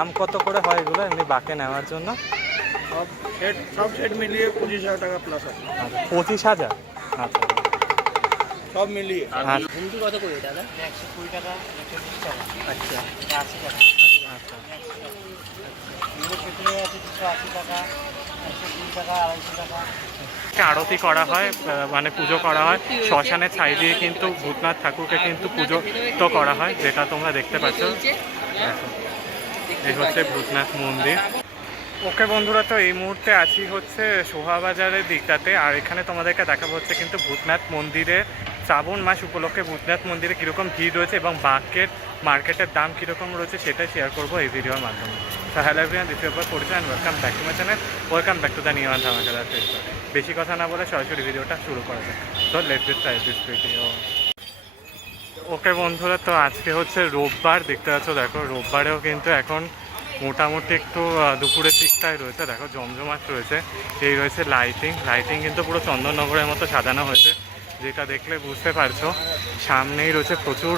দাম কত করে হয় এগুলো এমনি বাঁকে নেওয়ার জন্য? সব সেট মিলিয়ে 25,000 টাকা প্লাস আছে। আচ্ছা 25,000। আচ্ছা সব মিলিয়ে। ঘুমটি কত করে দাদা? 120 টাকা, 120 টাকা। আচ্ছা, 80 টাকা। আচ্ছা এগুলো ক্ষেত্রে আছে 280 টাকা, 120 টাকা, 250 টাকা। আরতি করা হয়, মানে পুজো করা হয় শ্মশানের ছাই দিয়ে, কিন্তু ভূতনাথ ঠাকুরকে কিন্তু পুজো তো করা হয়, যেটা তোমরা দেখতে পাচ্ছ। এই হচ্ছে ভূতনাথ মন্দির। ওকে বন্ধুরা, তো এই মুহূর্তে আছি হচ্ছে শোভাবাজারের দিকটাতে, আর এখানে তোমাদেরকে দেখাবো হচ্ছে কিন্তু ভূতনাথ মন্দিরে শ্রাবণ মাস উপলক্ষে ভূতনাথ মন্দিরে কীরকম ভিড় রয়েছে এবং বাঁকের মার্কেটের দাম কীরকম রয়েছে সেটাই শেয়ার করবো এই ভিডিওর মাধ্যমে। তো hello everyone, this is your পরিচয় and welcome back to my channel, welcome back to the new ধামাকাদার ফেসবুক। বেশি কথা না বলে সরাসরি ভিডিওটা শুরু করা যাক। তো let's get started this video. Okay বন্ধুরা, তো আজকে হচ্ছে রোববার, দেখতে পাচ্ছ দেখো রোববারেও কিন্তু এখন মোটামুটি একটু দুপুরের দিকটায় রয়েছে, দেখো জমজমাট রয়েছে। এই রয়েছে লাইটিং কিন্তু পুরো চন্দননগরের মতো সাজানো হয়েছে, যেটা দেখলে বুঝতে পারছো। সামনেই রয়েছে প্রচুর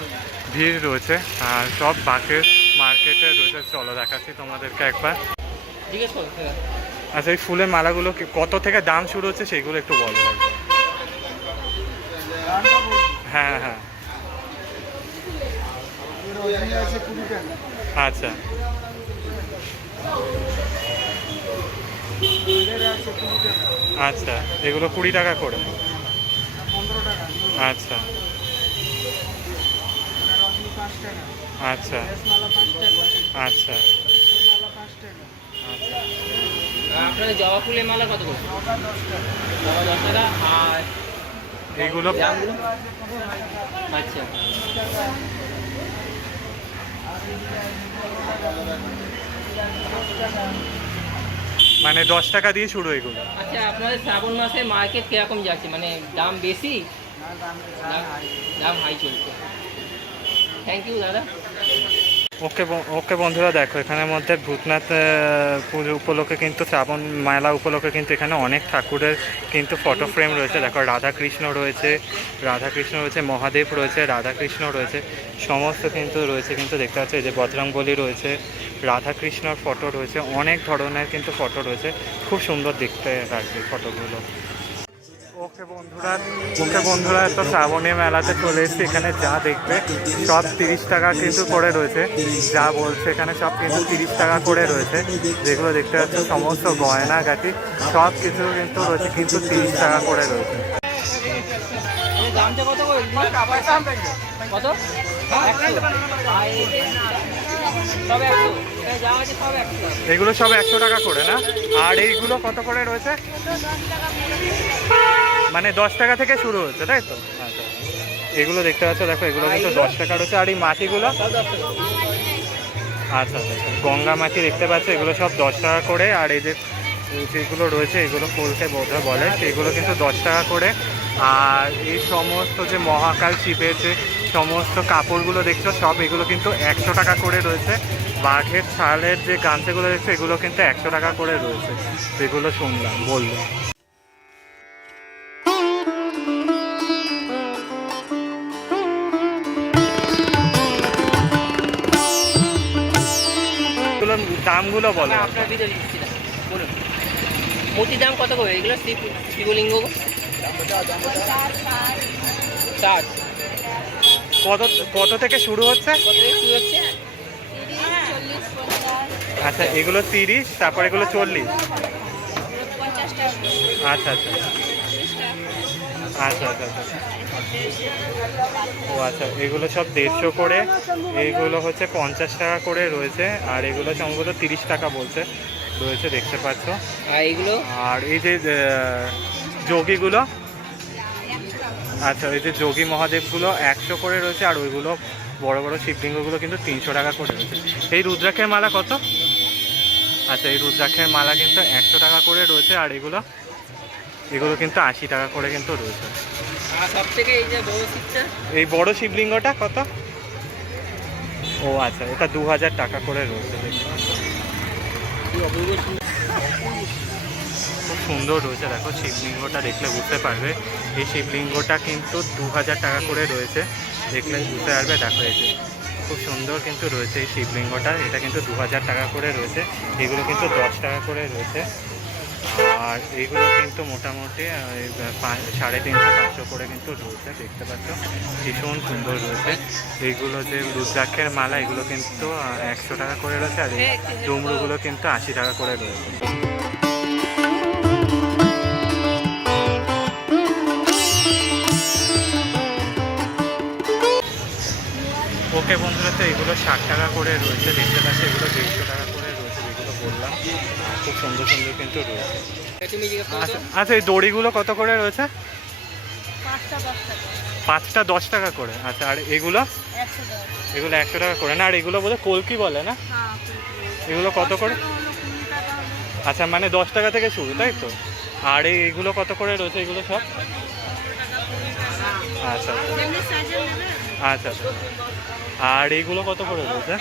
ভিড় রয়েছে, আর সব বাঁকের মার্কেটে রয়েছে। চলো দেখাচ্ছি তোমাদেরকে একবার। জিজ্ঞেস করো। আচ্ছা, এই ফুলের মালাগুলো কত থেকে দাম শুরু হচ্ছে সেইগুলো একটু বলো। হ্যাঁ হ্যাঁ, আচ্ছা আচ্ছা, এগুলো 20 টাকা করে। আচ্ছা আচ্ছা আচ্ছা আপনাদের জবা ফুলের মালা কত করে? জবা 10 টাকা। আর এইগুলো আচ্ছা, মানে 10 টাকা দিয়ে শুরু এগুলো। আচ্ছা, আপনাদের শ্রাবণ মাসে মার্কেট কিরকম যাচ্ছে? মানে দাম বেশি, দাম হাই চলছে। থ্যাংক ইউ দাদা। ওকে বন্ধুরা, দেখো এখানের মধ্যে ভূতনাথ পুজো উপলক্ষে কিন্তু শ্রাবণ মেলা উপলক্ষে কিন্তু এখানে অনেক ঠাকুরের কিন্তু ফটো ফ্রেম রয়েছে। দেখো রাধাকৃষ্ণ রয়েছে, মহাদেব রয়েছে, রাধাকৃষ্ণ রয়েছে, সমস্ত কিন্তু রয়েছে। কিন্তু দেখতে পাচ্ছ এই যে বজরংবলী রয়েছে, রাধাকৃষ্ণর ফটো রয়েছে, অনেক ধরনের কিন্তু ফটো রয়েছে। খুব সুন্দর দেখতে লাগছে ফটোগুলো। ওকে বন্ধুরা, তো শ্রাবণী মেলাতে চলে এসেছি। এখানে যা দেখবে সব 30 টাকা কিন্তু করে রয়েছে, যা বলছে এখানে সব কিন্তু 30 টাকা করে রয়েছে। যেগুলো দেখতে পাচ্ছ সমস্ত গয়নাগাটি সব কিছু কিন্তু রয়েছে, কিন্তু 30 টাকা করে রয়েছে। দামটা কত করে? কত? এগুলো সব 100 টাকা করে না? আর এইগুলো কত করে রয়েছে? মানে 10 টাকা থেকে শুরু হচ্ছে, তাই তো? আচ্ছা, এগুলো দেখতে পাচ্ছ দেখো, এগুলো কিন্তু 10 টাকা রয়েছে। আর এই মাটিগুলো আচ্ছা, গঙ্গা মাটি দেখতে পাচ্ছ, এগুলো সব 10 টাকা করে। আর এই যে যেগুলো রয়েছে এগুলো ফুলকে বোধহয় বলে, সেগুলো কিন্তু 10 টাকা করে। আর এই সমস্ত যে মহাকাল শিবের যে সমস্ত কাপড়গুলো দেখছো সব এগুলো কিন্তু 100 টাকা করে রয়েছে। বাঘের ছালের যে গামছাগুলো দেখছো এগুলো কিন্তু 100 টাকা করে রয়েছে, এগুলো শুনলাম বললো। দামগুলো বলো। আপনার ভিডিও দিচ্ছি না, বলুন মূর্তির দাম কত করে? এগুলো শিবলিঙ্গ 60। কত থেকে শুরু হচ্ছে? কত থেকে শুরু হচ্ছে? আচ্ছা, এগুলো 30, তারপর এগুলো 40। আচ্ছা আচ্ছা আচ্ছা আচ্ছা আচ্ছা, ও আচ্ছা, এগুলো সব 150 করে, এইগুলো হচ্ছে 50 টাকা করে রয়েছে। আর এগুলো সম্ভবত 30 টাকা বলছে রয়েছে, দেখতে পাচ্ছ। আর এইগুলো? আর এই যে যোগীগুলো, আচ্ছা এই যে যোগী মহাদেবগুলো 100 করে রয়েছে। আর ওইগুলো বড় বড় শিবলিঙ্গগুলো কিন্তু 300 টাকা করে রয়েছে। এই রুদ্রাক্ষের মালা কত? আচ্ছা, এই রুদ্রাক্ষের মালা কিন্তু 100 টাকা করে রয়েছে। আর এগুলো কিন্তু 80 টাকা করে কিন্তু রয়েছে। আর সব থেকে এই যে বড় শিবটা, এই বড় শিবলিঙ্গটা কত? ও আচ্ছা, এটা 2000 টাকা করে রয়েছে। খুব সুন্দর রয়েছে, দেখো শিবলিঙ্গটা দেখলে বুঝতে পারবে। এই শিবলিঙ্গটা কিন্তু 2000 টাকা করে রয়েছে, দেখলে বুঝতে পারবে। দেখো এই যে খুব সুন্দর কিন্তু রয়েছে এই শিবলিঙ্গটা, এটা কিন্তু 2000 টাকা করে রয়েছে, এগুলো কিন্তু 10 টাকা করে রয়েছে। আর এইগুলো কিন্তু মোটামুটি 350-500 করে কিন্তু রয়েছে, দেখতে পাচ্ছ ভীষণ সুন্দর রয়েছে। এইগুলো যে রুদ্রাক্ষের মালা এগুলো কিন্তু 100 টাকা করে রয়েছে, আর এই ডমরুগুলো কিন্তু 80 টাকা করে রয়েছে। ওকে বন্ধুরা, তো এগুলো 60 টাকা করে রয়েছে, দেখতে পাচ্ছি এগুলো 150 টাকা করে রয়েছে যেগুলো বললাম, খুব সুন্দর সুন্দর কিন্তু রয়েছে। আচ্ছা এই দড়িগুলো কত করে রয়েছে? 5টা 10 টাকা করে। আচ্ছা আর এগুলো? এগুলো 100 টাকা করে না? আর এগুলো বলে কলকি বলে না, এগুলো কত করে? আচ্ছা মানে 10 টাকা থেকে শুরু, তাই তো? আর এইগুলো কত করে রয়েছে এগুলো সব? আচ্ছা আচ্ছা আচ্ছা। আর এইগুলো কত করে রয়েছে?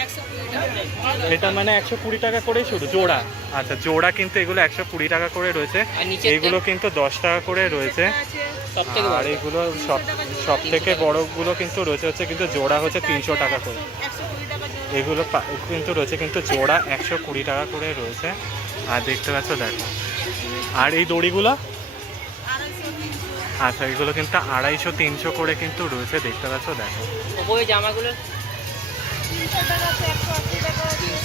এটা মানে 120 টাকা করেই শুরু জোড়া। আচ্ছা জোড়া কিন্তু এগুলো 120 টাকা করে রয়েছে, এইগুলো কিন্তু 10 টাকা করে রয়েছে। আর এইগুলো সব থেকে বড়গুলো কিন্তু রয়েছে কিন্তু জোড়া হচ্ছে 300 টাকা করে, এগুলো কিন্তু রয়েছে কিন্তু জোড়া 120 টাকা করে রয়েছে। আর দেখতে পাচ্ছ দেখো, আর এই দড়িগুলো আচ্ছা এগুলো কিন্তু 250-300 করে কিন্তু রয়েছে, দেখতে পাচ্ছ দেখো। জামাগুলো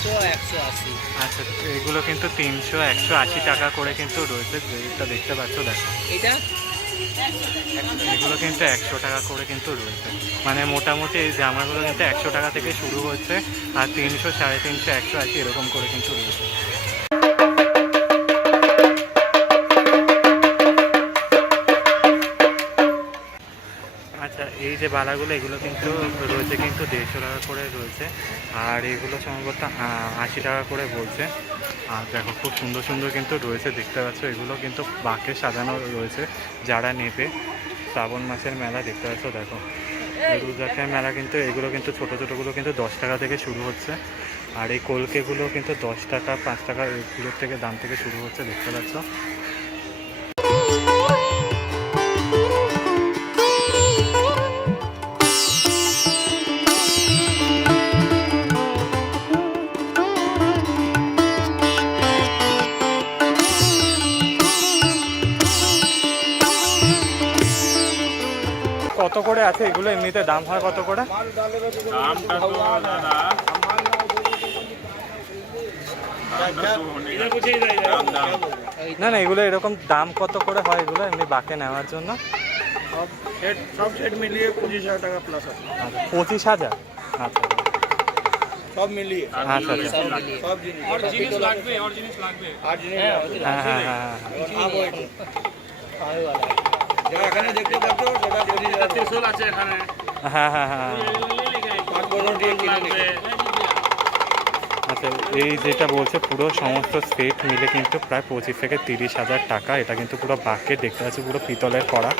300-180। আচ্ছা এগুলো কিন্তু 300-180 টাকা করে কিন্তু রয়েছে, যেটা দেখতে পাচ্ছ দেখো। এটা এগুলো কিন্তু 100 টাকা করে কিন্তু রয়েছে, মানে মোটামুটি এই জামাগুলো কিন্তু 100 টাকা থেকে শুরু হচ্ছে, আর 300, 350, 180 এরকম করে কিন্তু রয়েছে। আচ্ছা এই যে বালাগুলো এগুলো কিন্তু রয়েছে কিন্তু 150 টাকা করে রয়েছে, আর এগুলো সম্ভবত 80 টাকা করে বলছে। আর দেখো খুব সুন্দর সুন্দর কিন্তু রয়েছে, দেখতে পাচ্ছ এগুলো কিন্তু বাঁকে সাজানো রয়েছে, যারা নেবে শ্রাবণ মাসের মেলা, দেখতে পাচ্ছ দেখো রুদ্রাক্ষের মেলা কিন্তু এগুলো কিন্তু ছোটো ছোটোগুলো কিন্তু 10 টাকা থেকে শুরু হচ্ছে, আর এই কলকেগুলো কিন্তু 10 টাকা 5 টাকা এগুলোর থেকে দাম থেকে শুরু হচ্ছে, দেখতে পাচ্ছ। কত করে আছে এগুলো এমনিতে দাম হয় কত করে? না না এগুলো এরকম দাম কত করে হয় এগুলো এমনি বাঁকে নেওয়ার জন্য? সব সেট মিলিয়ে 25,000 টাকা প্লাস আছে। 25,000? আচ্ছা সব মিলিয়ে আচ্ছা আচ্ছা সব জিনিস আর জিনিস লাগবে হ্যাঁ হ্যাঁ হ্যাঁ যা এখানে দেখতে পাচ্ছ সেটা 25,000 ত্রিশূল আছে এখানে। হ্যাঁ হ্যাঁ হ্যাঁ। আচ্ছা এই যেটা বলছে পুরো সমস্ত সেট মিলে কিন্তু প্রায় 25 থেকে 30,000 টাকা, এটা কিন্তু পুরো বাঁকে দেখতে পাচ্ছি, পুরো পিতলের করা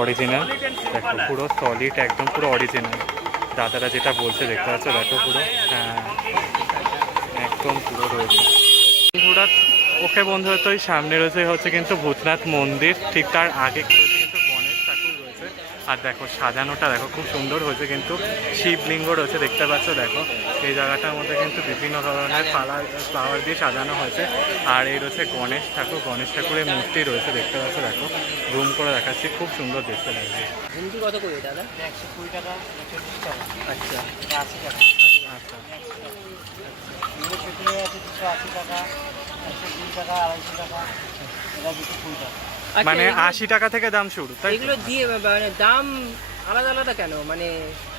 অরিজিনাল, দেখো পুরো সলিড একদম পুরো অরিজিনাল, দাদারা যেটা বলছে দেখতে পাচ্ছ দেখো পুরো, হ্যাঁ একদম পুরো রয়েছে পুরো। ওকে বন্ধুরা, তো এই সামনে রয়েছে হচ্ছে কিন্তু ভূতনাথ মন্দির, ঠিক তার আগে রয়েছে কিন্তু গণেশ ঠাকুর রয়েছে, আর দেখো সাজানোটা দেখো খুব সুন্দর হয়েছে, কিন্তু শিবলিঙ্গ রয়েছে দেখতে পাচ্ছ দেখো, এই জায়গাটার মধ্যে কিন্তু বিভিন্ন ধরনের ফ্লাওয়ার দিয়ে সাজানো হয়েছে, আর এই রয়েছে গণেশ ঠাকুর, গণেশ ঠাকুরের মূর্তি রয়েছে দেখতে পাচ্ছ দেখো, জুম করে দেখাচ্ছি, খুব সুন্দর দেখতে লাগছে। ঝুমকি কত করে দাদা? 120 টাকা 40 টাকা। আচ্ছা 80 টাকা। আচ্ছা এগুলো সেগুলো আছে 280 টাকা, 120 টাকা, 250 টাকা, এটা 220 টাকা। মানে 80 টাকা থেকে দাম শুরু, তাই এগুলো দিয়ে মানে দাম আলাদা আলাদা কেন, মানে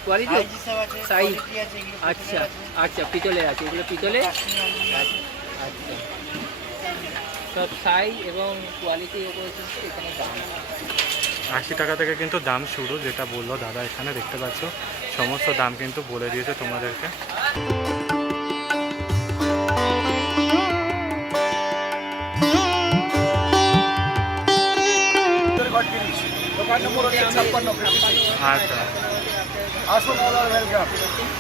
কোয়ালিটি সাইজ হিসাব আছে, সাইজ? কোয়ালিটি আছে, এগুলো আচ্ছা আচ্ছা পিতলের আছে, এগুলো পিতলে। আছে। আচ্ছা তো সাইজ এবং কোয়ালিটির উপরে কিন্তু এখানে দাম 80 টাকা থেকে কিন্তু দাম শুরু, যেটা বললো দাদা এখানে দেখতে পাচ্ছ, সমস্ত দাম কিন্তু বলে দিয়েছে তোমাদেরকে। দোকান নম্বর 56 আচ্ছা আসুন, all are welcome.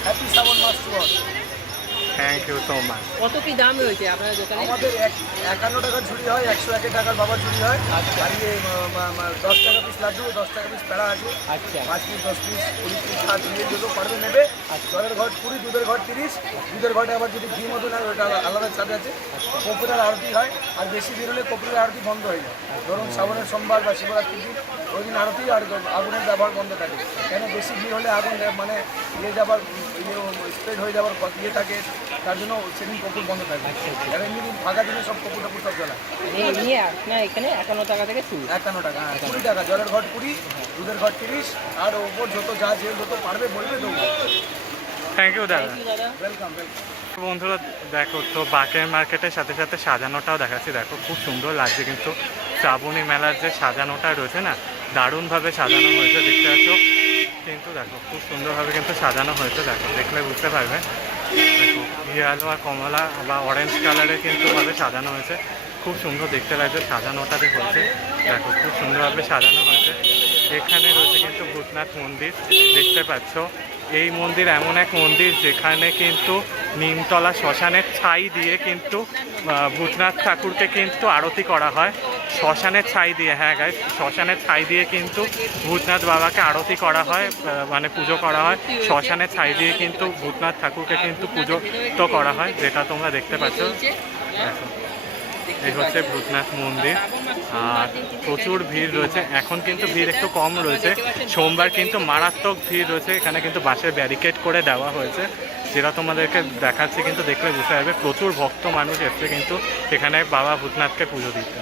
Happy Shrabon মাস to all. Thank you so much. কত কি দাম রয়েছে আপনার দোকানে? আমাদের 51 টাকার ঝুড়ি হয়, 101 টাকার বাবার ঝুড়ি হয়। আচ্ছা। আর ইয়ে 10 টাকা পিস লাড্ডু, 10 টাকা পিস প্যাড়া আছে। আচ্ছা 5 পিস, 10 পিস, 20 পিস, 60 পিস যত পারবে নেবে। জলের ঘট 20, দুধের ঘট 30। দুধের ঘটে আবার যদি ঘি মতো নেয় ওটা আলাদা চার্জ আছে। কপুরের আরতি হয়, আর বেশি ভিড় হলে কপুরের আরতি বন্ধ হয়ে যায়। ধরুন শ্রাবণের সোমবার বা শিবরাত্রির দিন ওই দিন আরতি আর আগুনের ব্যবহার বন্ধ থাকে। কেন বেশি ভিড় হলে আগুন মানে যাবার স্প্রেড হয়ে যাবার ইয়ে থাকে, তার জন্য সেদিন কপুর বন্ধ থাকে। আর এমনি দিন ফাঁকা দিনে সব কপুর টপুর সব জ্বলায়। এমনি আপনার এখানে 51 টাকা থেকে শুরু। 51 টাকা, 20 টাকা জলের ঘট 20, দুধের ঘট 30, আর ওপর যত যা যে যত পারবে বলবে দেবো। থ্যাংক ইউ দাদা। থ্যাংক ইউ দাদা। ওয়েলকাম। বন্ধুরা দেখো তো বাকের মার্কেটের সাথে সাথে সাজানোটাও দেখাচ্ছি। দেখো খুব সুন্দর লাগছে কিন্তু শ্রাবণী মেলার যে সাজানোটা রয়েছে না, দারুণভাবে সাজানো হয়েছে দেখতে পাচ্ছ। কিন্তু দেখো খুব সুন্দরভাবে কিন্তু সাজানো হয়েছে, দেখো দেখলে বুঝতে পারবে। দেখো ইয়ালো আর কমলা বা অরেঞ্জ কালারের কিন্তু ভাবে সাজানো হয়েছে, খুব সুন্দর দেখতে লাগছে সাজানোটা যে হয়েছে। দেখো খুব সুন্দরভাবে সাজানো হয়েছে। এখানে রয়েছে কিন্তু ভূতনাথ মন্দির দেখতে পাচ্ছ। এই মন্দির এমন এক মন্দির যেখানে কিন্তু নিমতলা শ্মশানের ছাই দিয়ে কিন্তু ভূতনাথ ঠাকুরকে কিন্তু আরতি করা হয়। শ্মশানের ছাই দিয়ে, হ্যাঁ গাইস, শ্মশানের ছাই দিয়ে কিন্তু ভূতনাথ বাবাকে আরতি করা হয়, মানে পুজো করা হয়। শ্মশানের ছাই দিয়ে কিন্তু ভূতনাথ ঠাকুরকে কিন্তু পুজো তো করা হয়, যেটা তোমরা দেখতে পাচ্ছ। দেখো এই হচ্ছে ভূতনাথ মন্দির, আর প্রচুর ভিড় রয়েছে। এখন কিন্তু ভিড় একটু কম রয়েছে, সোমবার কিন্তু মারাত্মক ভিড় রয়েছে। এখানে কিন্তু বাসের ব্যারিকেড করে দেওয়া হয়েছে, যেটা তোমাদেরকে দেখাচ্ছি, কিন্তু দেখলে বুঝতে পারবে। প্রচুর ভক্ত মানুষ এসছে কিন্তু এখানে বাবা ভূতনাথকে পুজো দিতে।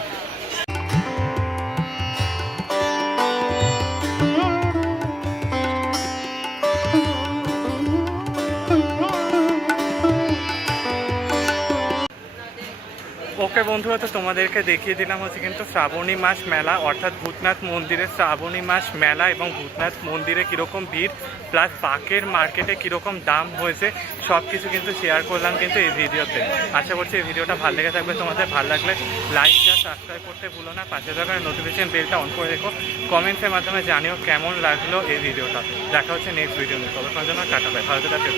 ওকে বন্ধুরা, তো তোমাদেরকে দেখিয়ে দিলাম হচ্ছে কিন্তু শ্রাবণী মাস মেলা, অর্থাৎ ভূতনাথ মন্দিরের শ্রাবণী মাস মেলা এবং ভূতনাথ মন্দিরে কীরকম ভিড়, প্লাস বাকের মার্কেটে কীরকম দাম হয়েছে, সব কিছু কিন্তু শেয়ার করলাম কিন্তু এই ভিডিওতে। আশা করছি এই ভিডিওটা ভালো লেগে থাকবে। তোমাদের ভালো লাগলে লাইক আর সাবস্ক্রাইব করতে ভুলো না, পাশে থাকা নোটিফিকেশন বেলটা অন করে রেখো। কমেন্টসের মাধ্যমে জানিও কেমন লাগলো এই ভিডিওটা। দেখা হচ্ছে নেক্সট ভিডিও নিয়ে, ততক্ষণের জন্য টাটা বাই, ভালো থাকবে।